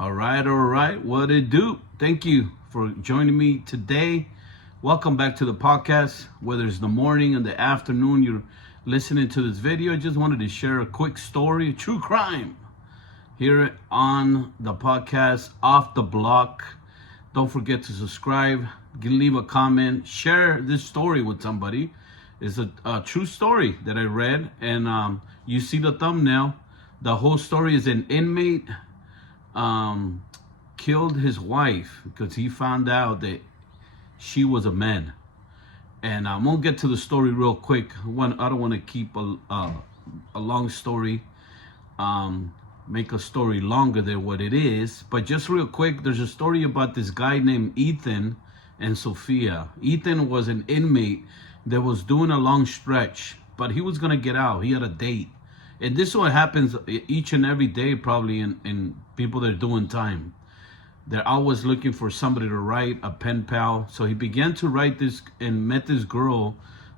All right. What it do? Thank you for joining me today. Welcome back to the podcast. Whether it's the morning and the afternoon you're listening to this video, I just wanted to share a quick story, true crime, here on the podcast, Off the Block. Don't forget to subscribe, leave a comment, share this story with somebody. It's a true story that I read, and you see the thumbnail. The whole story is an inmate killed his wife because he found out that she was a man. And I'm gonna get to the story real quick. I don't want to keep a long story, make a story longer than what it is. But just real quick, there's a story about this guy named Ethan and Sophia. Ethan was an inmate that was doing a long stretch, but he was gonna get out. He had a date. And this is what happens each and every day, probably, in people that are doing time. They're always looking for somebody to write, a pen pal. So he began to write this and met this girl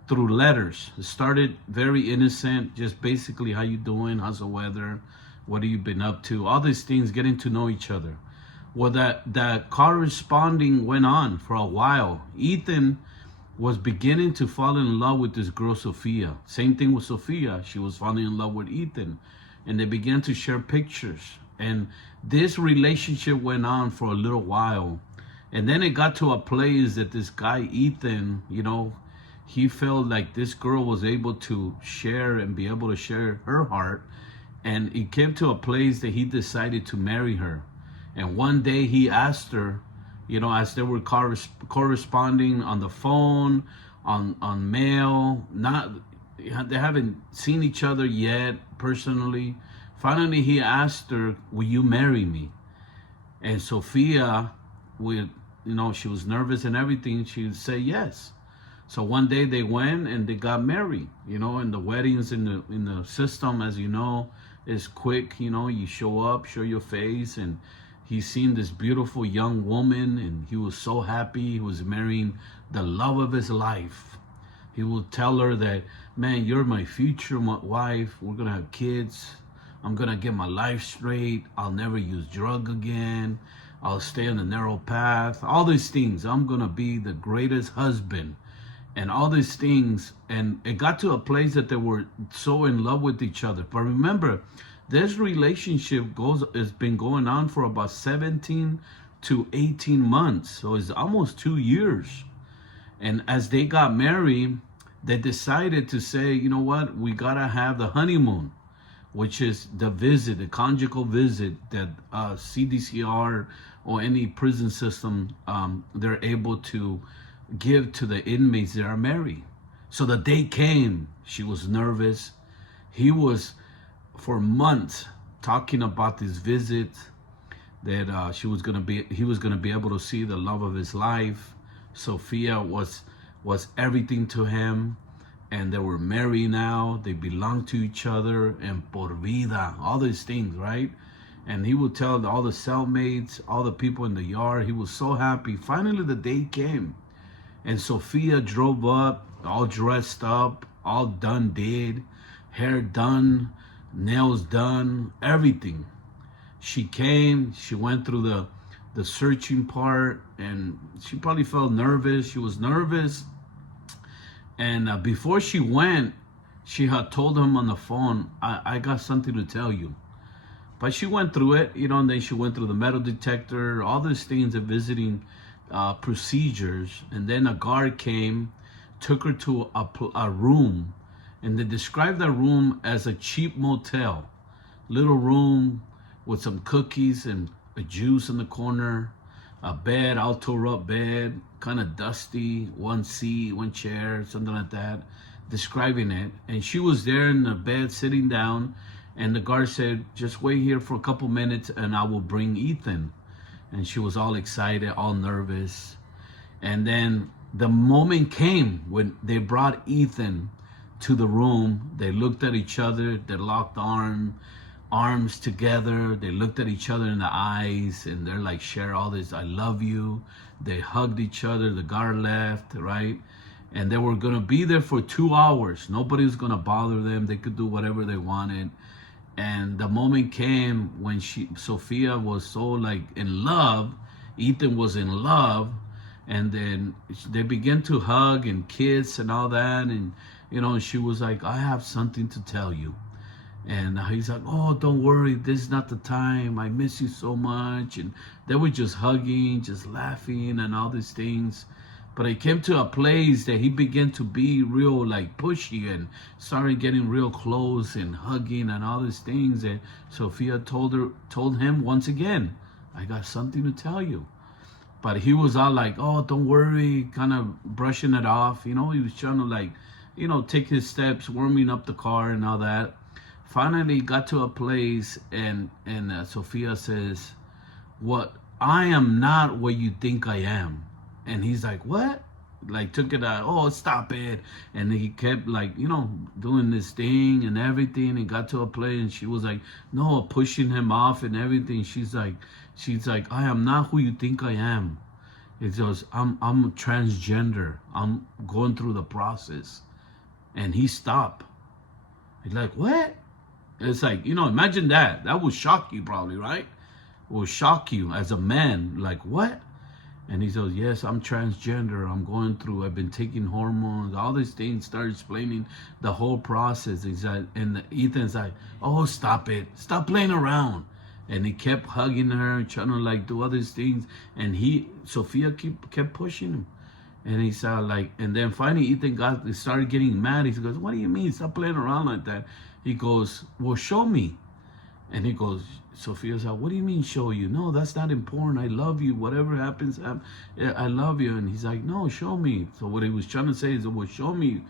through letters. It started very innocent, just basically, how you doing? How's the weather? What have you been up to? All these things, getting to know each other. Well, that corresponding went on for a while. Ethan was beginning to fall in love with this girl, Sophia. Same thing with Sophia. She was falling in love with Ethan. And they began to share pictures. And this relationship went on for a little while. And then it got to a place that this guy, Ethan, he felt like this girl was able to share and be able to share her heart. And it came to a place that he decided to marry her. And one day he asked her, as they were corresponding on the phone, on mail, they haven't seen each other yet personally. Finally, he asked her, "Will you marry me?" And Sophia, she was nervous and everything. She would say yes. So one day they went and they got married. And the weddings in the system, as you know, is quick. You show up, show your face, and he seen this beautiful young woman, and he was so happy. He was marrying the love of his life. He would tell her that, "Man, you're my future wife. We're gonna have kids. I'm gonna get my life straight. I'll never use drug again. I'll stay on the narrow path. All these things. I'm gonna be the greatest husband." And all these things. And it got to a place that they were so in love with each other. But remember, this relationship has been going on for about 17 to 18 months. So it's almost 2 years. And as they got married, they decided to say, you know what, we gotta have the honeymoon, which is the visit, the conjugal visit that CDCR or any prison system, they're able to give to the inmates that are married. So the day came. She was nervous. He was, for months, talking about this visit, that he was gonna be able to see the love of his life. Sophia was everything to him, and they were married now. They belonged to each other, and por vida, all these things, right? And he would tell all the cellmates, all the people in the yard. He was so happy. Finally, the day came, and Sophia drove up, all dressed up, all done, hair done, nails done, everything. She came, she went through the searching part, and she probably felt nervous. She was nervous. And before she went, she had told him on the phone, I got something to tell you. But she went through it, and then she went through the metal detector, all these things of visiting procedures. And then a guard came, took her to a room. And they described that room as a cheap motel. Little room with some cookies and a juice in the corner. A bed, all tore up bed, kind of dusty. One seat, one chair, something like that. Describing it. And she was there in the bed sitting down. And the guard said, "Just wait here for a couple minutes and I will bring Ethan." And she was all excited, all nervous. And then the moment came when they brought Ethan to the room. They looked at each other, they locked arms together, they looked at each other in the eyes, and they're like, share all this, I love you. They hugged each other. The guard left, right? And they were gonna be there for 2 hours. Nobody was gonna bother them. They could do whatever they wanted. And the moment came when Sophia was so like in love, Ethan was in love, and then they began to hug and kiss and all that, and she was like, I have something to tell you. And he's like, oh, don't worry, this is not the time, I miss you so much. And they were just hugging, just laughing and all these things. But it came to a place that he began to be real like pushy and started getting real close and hugging and all these things. And Sophia told him once again, I got something to tell you. But he was all like, oh, don't worry, kind of brushing it off. He was trying to like, take his steps, warming up the car and all that. Finally got to a place, and Sophia says, what, I am not what you think I am. And he's like, what? Like took it out, oh, stop it. And he kept like, doing this thing and everything, and got to a place, and she was like, no, pushing him off and everything. She's like, I am not who you think I am. It goes, I'm transgender. I'm going through the process. And he stopped. He's like, what? It's like, imagine that. That would shock you probably, right? It will shock you as a man. Like, what? And he says, yes, I'm transgender. I'm going through, I've been taking hormones, all these things. Start explaining the whole process. He's like, and Ethan's like, oh, stop it. Stop playing around. And he kept hugging her and trying to like do all these things. And Sophia kept pushing him. And he said like, and then finally Ethan started getting mad. He goes, what do you mean? Stop playing around like that. He goes, well, show me. And he goes, Sophia's like, what do you mean show you? No, that's not important. I love you. Whatever happens, I love you. And he's like, no, show me. So what he was trying to say is, well, show me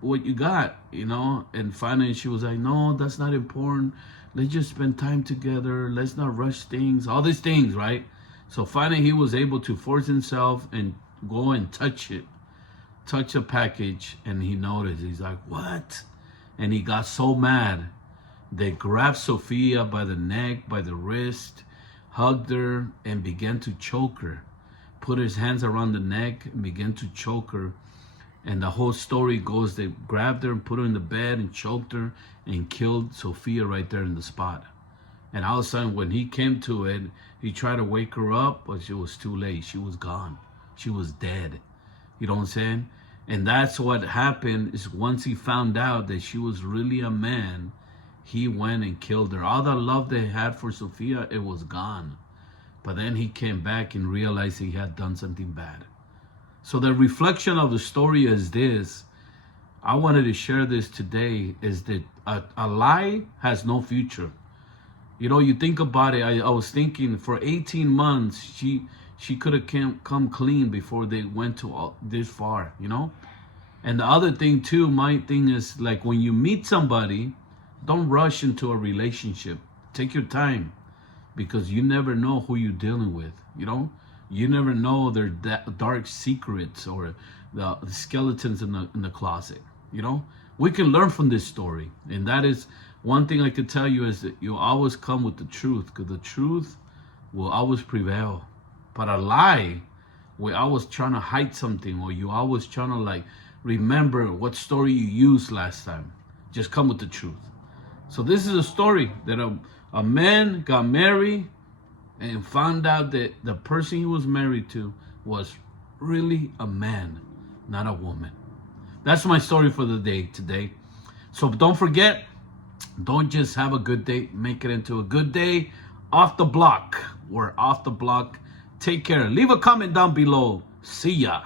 what you got, And finally she was like, no, that's not important. Let's just spend time together. Let's not rush things. All these things, right? So finally he was able to force himself and go and touch a package. And he noticed. He's like, what? And he got so mad. They grabbed Sophia by the neck, by the wrist, hugged her, and began to choke her. Put his hands around the neck and began to choke her. And the whole story goes, they grabbed her and put her in the bed and choked her and killed Sophia right there in the spot. And all of a sudden, when he came to it, he tried to wake her up, but it was too late. She was gone. She was dead. You know what I'm saying? And that's what happened, is once he found out that she was really a man, he went and killed her. All the love they had for Sophia, it was gone. But then he came back and realized he had done something bad. So the reflection of the story is this. I wanted to share this today, is that a lie has no future. You think about it. I was thinking for 18 months, she could have come clean before they went to this far, And the other thing too, my thing is like when you meet somebody, don't rush into a relationship. Take your time, because you never know who you're dealing with, You never know their dark secrets or the skeletons in the closet, We can learn from this story. And that is one thing I could tell you, is that you always come with the truth, because the truth will always prevail. But a lie, we're always trying to hide something, or you always trying to like remember what story you used last time. Just come with the truth. So this is a story that a man got married and found out that the person he was married to was really a man, not a woman. That's my story for the day today. So don't forget, don't just have a good day, make it into a good day. Off the block. We're off the block. Take care. Leave a comment down below. See ya.